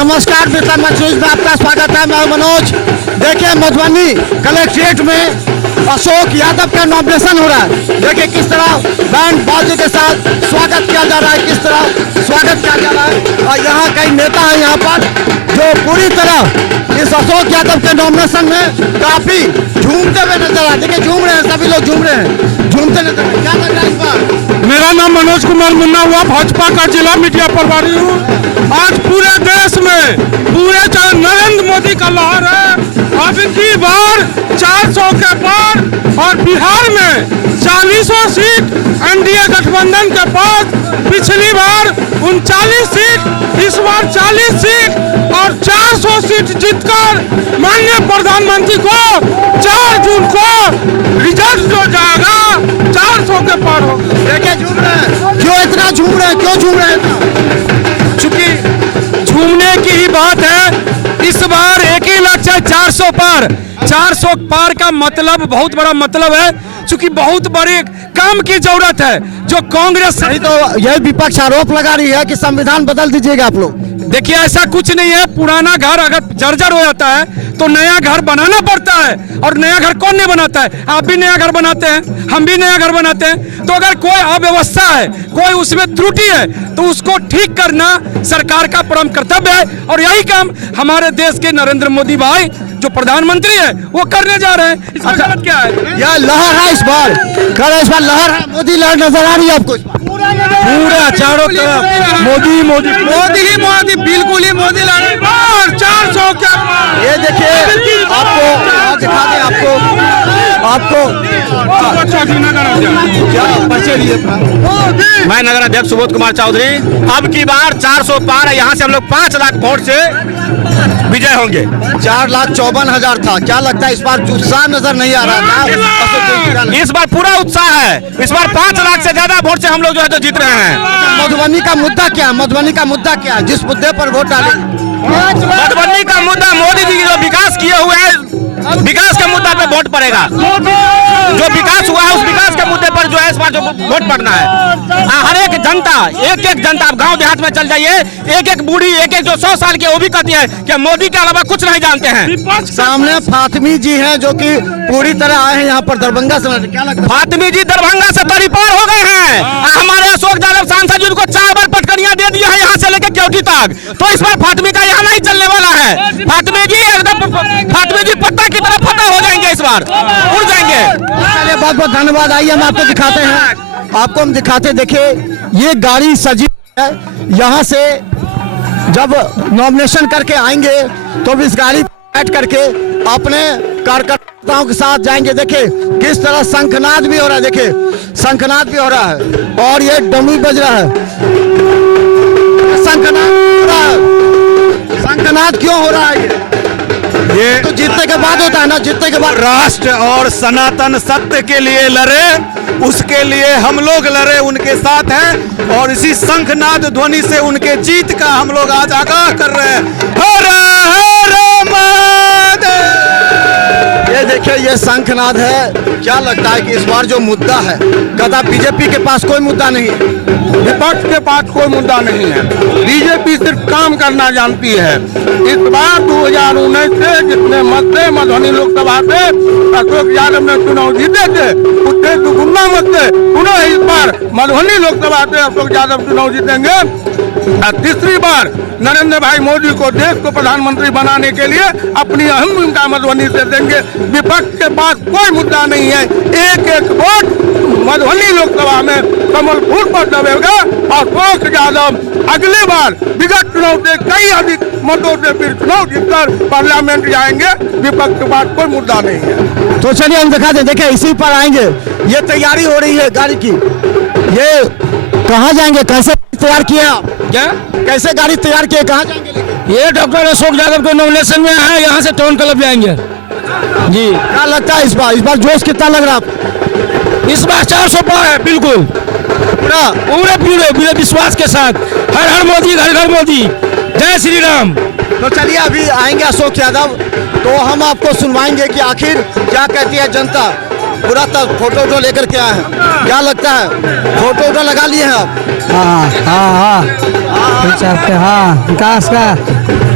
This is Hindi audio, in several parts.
नमस्कार मित्र न्यूज में आपका स्वागत है। मैं मनोज। देखिए मधुबनी कलेक्ट्रेट में अशोक यादव का नॉमिनेशन हो रहा है। देखिए किस तरह बैंड बाजे के साथ स्वागत किया जा रहा है, किस तरह स्वागत किया जा रहा है। और यहाँ कई नेता हैं यहाँ पर जो पूरी तरह इस अशोक यादव के नॉमिनेशन में काफी झूमते हुए नजर आ रहे हैं। देखिए झूम रहे हैं, सभी लोग झूम रहे हैं, झूमते नजर आ रहे हैं। क्या लग रहा है इस बार? मेरा नाम मनोज कुमार मुन्ना हुआ, भाजपा का जिला मीडिया प्रभारी हूँ। आज पूरे देश में पूरे नरेंद्र मोदी का लहर है। अब की बार 400 के पार और बिहार में 40 सीट एनडीए गठबंधन के पास। पिछली बार 39 सीट, इस बार 40 सीट और 400 सीट जीतकर माननीय प्रधानमंत्री को 4 जून को रिजल्ट जो जाएगा 400 के पार हो। देखिए झूम रहे हैं, क्यों इतना झूम रहे हैं, क्यों झूम रहे हैं? चूंकि झूमने की ही बात है। इस बार एक ही लक्ष्य है 400 पार। 400 पार का मतलब बहुत बड़ा मतलब है, चूंकि बहुत बड़े काम की जरूरत है जो कांग्रेस। नहीं तो यह विपक्ष आरोप लगा रही है कि संविधान बदल दीजिएगा आप लोग। देखिए ऐसा कुछ नहीं है। पुराना घर अगर जर्जर हो जाता है तो नया घर बनाना पड़ता है, और नया घर कौन नहीं बनाता है? आप भी नया घर बनाते हैं, हम भी नया घर बनाते हैं। तो अगर कोई अव्यवस्था है, कोई उसमें त्रुटि है, तो उसको ठीक करना सरकार का परम कर्तव्य है। और यही काम हमारे देश के नरेंद्र मोदी भाई जो प्रधानमंत्री है वो करने जा रहे हैं। इसमें गलत क्या है? यह लहर है इस बार, इस बार लहर है, मोदी लहर नजर आ रही है आपको? पूरा चारों तरफ मोदी मोदी मोदी ही मोदी, बिल्कुल ही मोदी लहर। 400 क्या? ये देखिए आपको दिखा दें, आपको क्या परिचय लिए? मैं नगर अध्यक्ष सुबोध कुमार चौधरी। अब की बार 400 पार है। यहाँ से हम लोग 5 लाख वोट से विजय होंगे। 4,54,000 था। क्या लगता है इस बार उत्साह नजर नहीं आ रहा था? इस बार पूरा उत्साह है। इस बार 5 लाख से ज्यादा वोट से हम लोग जो है तो जीत रहे हैं। मधुबनी का मुद्दा क्या है? मधुबनी का मुद्दा क्या है जिस मुद्दे पर वोट डाले? मधुबनी का मुद्दा मोदी जी जो विकास किए हुए हैं, विकास के मुद्दा पे वोट पड़ेगा। जो विकास हुआ है उस विकास के मुद्दे पर जो है इस बार जो वोट पड़ना है। हर एक जनता, एक जनता, आप गांव देहात में चल जाइए, एक बूढ़ी, एक जो 100 साल की वो भी कहती है कि मोदी के अलावा कुछ नहीं जानते हैं। सामने फातिमी जी हैं जो कि पूरी तरह आए हैं यहाँ पर दरभंगा से। क्या लगता है? फातिमी जी दरभंगा से परिपार हो गए हैं। हमारे अशोक यादव सांसद जी उनको 4 बार पटकनियां दे दिया है यहाँ से लेकर केवटी तक। तो इस बार फातिमी का यहाँ नहीं चलने वाला है। फातिमी जी एकदम, फातिमी जी पत्ता की तरफ फतह हो जाएंगे, इस बार उड़ जाएंगे। चलिए बहुत बहुत धन्यवाद। आइए हम आपको दिखाते हैं, आपको हम दिखाते। देखिए ये गाड़ी सजी है। यहाँ से जब नॉमिनेशन करके आएंगे तो इस गाड़ी बैठ करके अपने कार्यकर्ताओं के साथ जाएंगे। देखिए किस तरह शंखनाद भी हो रहा है, देखिए शंखनाद भी हो रहा है और ये डमरू बज रहा है। शंखनाद हो रहा है। शंखनाद क्यों हो रहा है? ये तो जीतने के बाद होता है ना, जीतने के बाद। राष्ट्र और सनातन सत्य के लिए लड़े, उसके लिए हम लोग लड़े, उनके साथ हैं। और इसी शंखनाद ध्वनि से उनके जीत का हम लोग आज आगाह कर रहे हैं। हर हर महादेव। ये देखिए ये शंखनाद है। क्या लगता है कि इस बार जो मुद्दा है, कहता बीजेपी के पास कोई मुद्दा नहीं है, विपक्ष के पास कोई मुद्दा नहीं है। बीजेपी सिर्फ काम करना जानती है। इस बार 2019 से जितने मत थे मधुबनी लोकसभा से अशोक यादव ने चुनाव जीते थे, उससे दुगुना मत से पुनः इस बार मधुबनी लोकसभा से अशोक यादव चुनाव जीतेंगे। तीसरी बार नरेंद्र भाई मोदी को देश को प्रधानमंत्री बनाने के लिए अपनी अहम भूमिका मधुबनी से देंगे। विपक्ष के पास कोई मुद्दा नहीं है। एक वोट मधुबनी लोकसभा में कमल फूल पर दबेगा और अशोक यादव अगली बार विगत चुनाव से कई अधिक मतों से फिर चुनाव जीतकर पार्लियामेंट जाएंगे। विपक्ष के पास कोई मुद्दा नहीं है। तो चलिए हम दिखा दें। देखिए इसी पर आएंगे। ये तैयारी हो रही है गाड़ी की। ये कहाँ जाएंगे, कैसे तैयार किए आप? क्या कैसे गाड़ी तैयार किए, कहाँ जाएंगे? ये डॉक्टर अशोक यादव के नॉमिनेशन में है, यहाँ से टाउन क्लब जाएंगे जी। क्या लगता है इस बार जोश कितना लग रहा है आपको? इस बार 400 पार है, बिल्कुल पूरे विश्वास के साथ। हर हर मोदी, घर घर मोदी, जय श्री राम। तो चलिए अभी आएंगे अशोक यादव, तो हम आपको सुनवाएंगे कि आखिर क्या कहती है जनता। पूरा फोटो लेकर के आए हैं, क्या लगता है फोटो लगा लिए हैं आप? हाँ विकास का।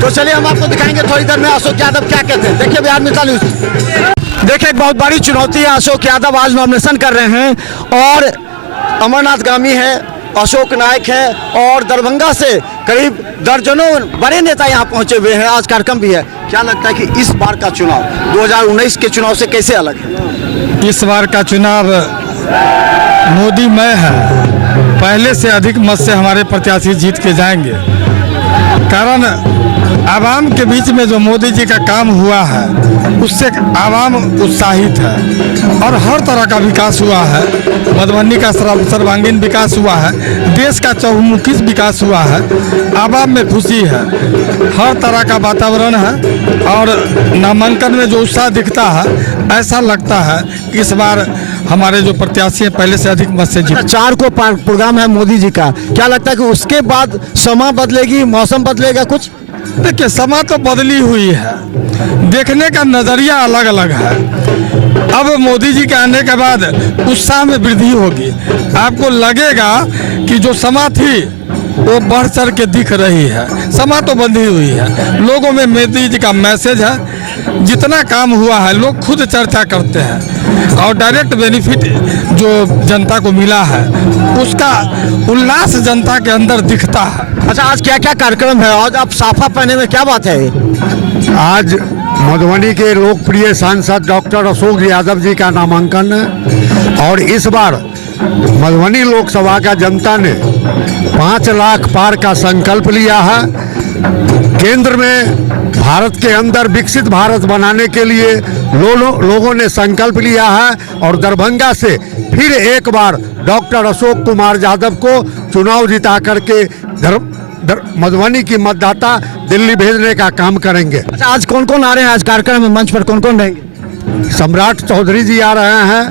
तो चलिए हम आपको दिखाएंगे थोड़ी देर में अशोक यादव क्या कहते हैं। देखिए बिहार मिसाल न्यूज, देखिए एक बहुत बड़ी चुनौती है। अशोक यादव आज नॉमिनेशन कर रहे हैं और अमरनाथ गामी है, अशोक नायक है और दरभंगा से करीब दर्जनों बड़े नेता यहाँ पहुंचे हुए हैं। आज कार्यक्रम भी है। क्या लगता है कि इस बार का चुनाव 2019 के चुनाव से कैसे अलग है? इस बार का चुनाव मोदीमय है। पहले से अधिक मत से हमारे प्रत्याशी जीत के जाएंगे। कारण आवाम के बीच में जो मोदी जी का काम हुआ है उससे आवाम उत्साहित है और हर तरह का विकास हुआ है। मधुबनी का सर्वांगीण विकास हुआ है, देश का चहुमुखी विकास हुआ है, आवाम में खुशी है, हर तरह का वातावरण है और नामांकन में जो उत्साह दिखता है ऐसा लगता है कि इस बार हमारे जो प्रत्याशी हैं पहले से अधिक मत से जीत। 4 को प्रोग्राम है मोदी जी का, क्या लगता है कि उसके बाद समय बदलेगी, मौसम बदलेगा कुछ? देखिए समय तो बदली हुई है, देखने का नज़रिया अलग अलग है। अब मोदी जी के आने के बाद उत्साह में वृद्धि होगी। आपको लगेगा कि जो समा थी वो बढ़ चढ़ के दिख रही है। समा तो बंधी हुई है, लोगों में मोदी जी का मैसेज है। जितना काम हुआ है लोग खुद चर्चा करते हैं और डायरेक्ट बेनिफिट जो जनता को मिला है उसका उल्लास जनता के अंदर दिखता है। अच्छा, आज क्या क्या कार्यक्रम है और आप साफा पहने में क्या बात है? आज मधुबनी के लोकप्रिय सांसद डॉक्टर अशोक यादव जी का नामांकन है और इस बार मधुबनी लोकसभा का जनता ने 5 लाख पार का संकल्प लिया है। केंद्र में भारत के अंदर विकसित भारत बनाने के लिए लोगों ने संकल्प लिया है और दरभंगा से फिर एक बार डॉक्टर अशोक कुमार यादव को चुनाव जिता करके मधुबनी की मतदाता दिल्ली भेजने का काम करेंगे। अच्छा, आज कौन कौन आ रहे हैं? आज कार्यक्रम में मंच पर कौन कौन रहेंगे? सम्राट चौधरी जी आ रहे हैं,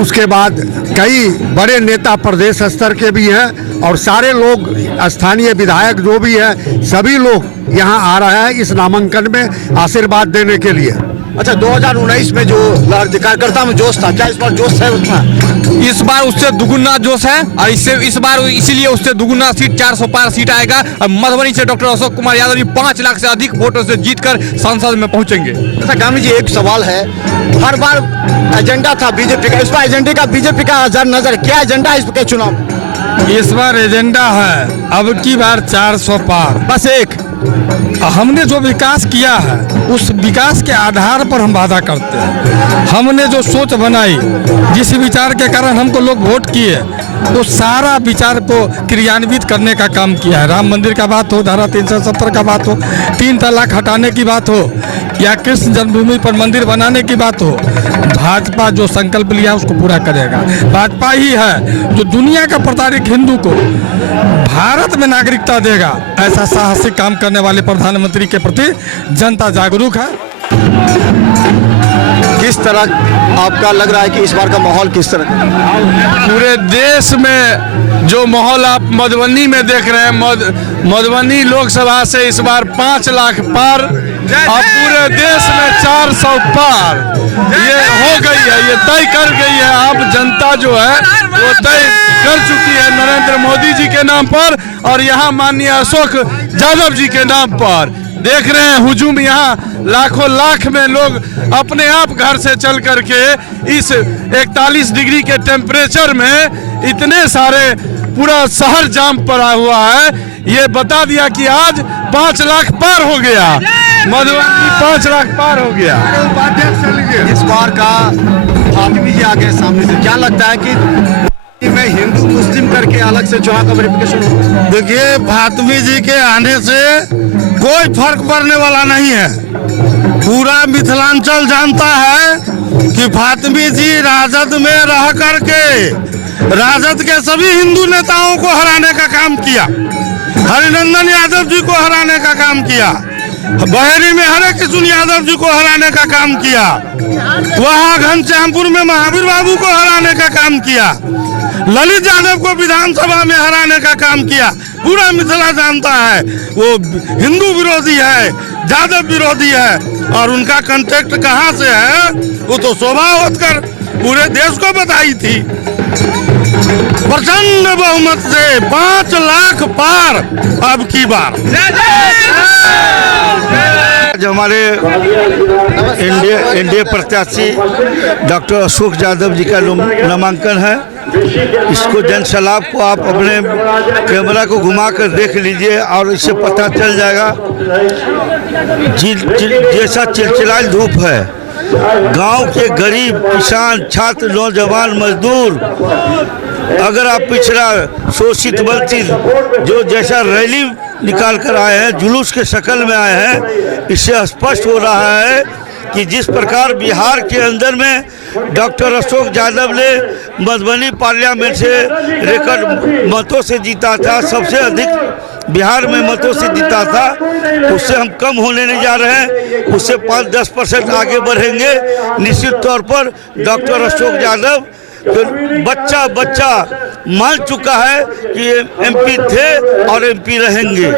उसके बाद कई बड़े नेता प्रदेश स्तर के भी हैं और सारे लोग स्थानीय विधायक जो भी हैं सभी लोग यहाँ आ रहे हैं इस नामांकन में आशीर्वाद देने के लिए। अच्छा, 2019 में जो कार्यकर्ता में जोश था, क्या इस बार जोश है उसमें? इस बार उससे दुगुना जोश है और इस बार इसीलिए उससे दुगुना सीट 400 पार सीट आएगा और मधुबनी से डॉक्टर अशोक कुमार यादव जी 5 लाख से अधिक वोटों से जीतकर संसद में पहुंचेंगे। अच्छा गामी जी, एक सवाल है, हर बार एजेंडा था बीजेपी का, इस बार एजेंडे का बीजेपी का नजर, क्या एजेंडा है इसके चुनाव? इस बार एजेंडा है अब की बार 400 पार। बस एक हमने जो विकास किया है उस विकास के आधार पर हम वादा करते हैं। हमने जो सोच बनाई, जिस विचार के कारण हमको लोग वोट किए, तो सारा विचार को क्रियान्वित करने का काम किया है। राम मंदिर का बात हो, धारा 370 का बात हो, 3 तलाक हटाने की बात हो या कृष्ण जन्मभूमि पर मंदिर बनाने की बात हो, भाजपा जो संकल्प लिया उसको पूरा करेगा। भाजपा ही है जो दुनिया का प्रताड़ित हिंदू को भारत में नागरिकता देगा। ऐसा साहसिक काम करने वाले प्रधानमंत्री के प्रति जनता जागरूक है। किस तरह आपका लग रहा है कि इस बार का माहौल किस तरह? पूरे देश में जो माहौल आप मधुबनी में देख रहे हैं, मधुबनी लोकसभा से इस बार 5 लाख पार और पूरे देश में 400 पार ये हो गई है, ये तय कर गई है। आम जनता जो है वो तय कर चुकी है नरेंद्र मोदी जी के नाम पर और यहाँ माननीय अशोक यादव जी के नाम पर। देख रहे हैं हुजूम, यहाँ लाखों लाख में लोग अपने आप घर से चल करके इस 41 डिग्री के टेम्परेचर में इतने सारे पूरा शहर जाम पड़ा हुआ है। ये बता दिया कि आज 5 लाख पार हो गया, मधुबनी 5 लाख पार हो गया। इस बार का फातिमी जी आ गए सामने से, क्या लगता है कि मैं हिंदू मुस्लिम करके अलग से चुनाव का वेरिफिकेशन होगा? देखिए, फातिमी जी के आने से कोई फर्क पड़ने वाला नहीं है। पूरा मिथिलांचल जानता है कि फातिमी जी राजद में रह करके राजद के सभी हिंदू नेताओं को हराने का काम किया, हरिनंदन यादव जी को हराने का काम किया, बहेरी में हरे कृष्ण यादव जी को हराने का काम किया, वहाँ घनश्यामपुर में महावीर बाबू को हराने का काम किया, ललित यादव को विधानसभा में हराने का काम किया। पूरा मिथिला जानता है वो हिंदू विरोधी है, यादव विरोधी है। और उनका कांटेक्ट कहाँ से है वो तो शोभा होतकर पूरे देश को बताई थी। प्रचंड बहुमत से 5 लाख पार अब की बार। आज हमारे एनडीए प्रत्याशी डॉक्टर अशोक यादव जी का नामांकन है। इसको जनसैलाब को आप अपने कैमरा को घुमा कर देख लीजिए और इससे पता चल जाएगा जैसा चिलचिलाती धूप है। गांव के गरीब किसान, छात्र, नौजवान, मजदूर, अगर आप पिछड़ा शोषित वंचित जो जैसा रैली निकाल कर आए हैं, जुलूस के शक्ल में आए हैं, इससे स्पष्ट हो रहा है कि जिस प्रकार बिहार के अंदर में डॉक्टर अशोक यादव ने मधुबनी पार्लियामेंट से रिकॉर्ड मतों से जीता था, सबसे अधिक बिहार में मतों से जीता था, उससे हम कम होने नहीं जा रहे हैं, उससे 5-10% आगे बढ़ेंगे। निश्चित तौर पर डॉक्टर अशोक यादव तो बच्चा मान चुका है कि एमपी थे और एमपी रहेंगे।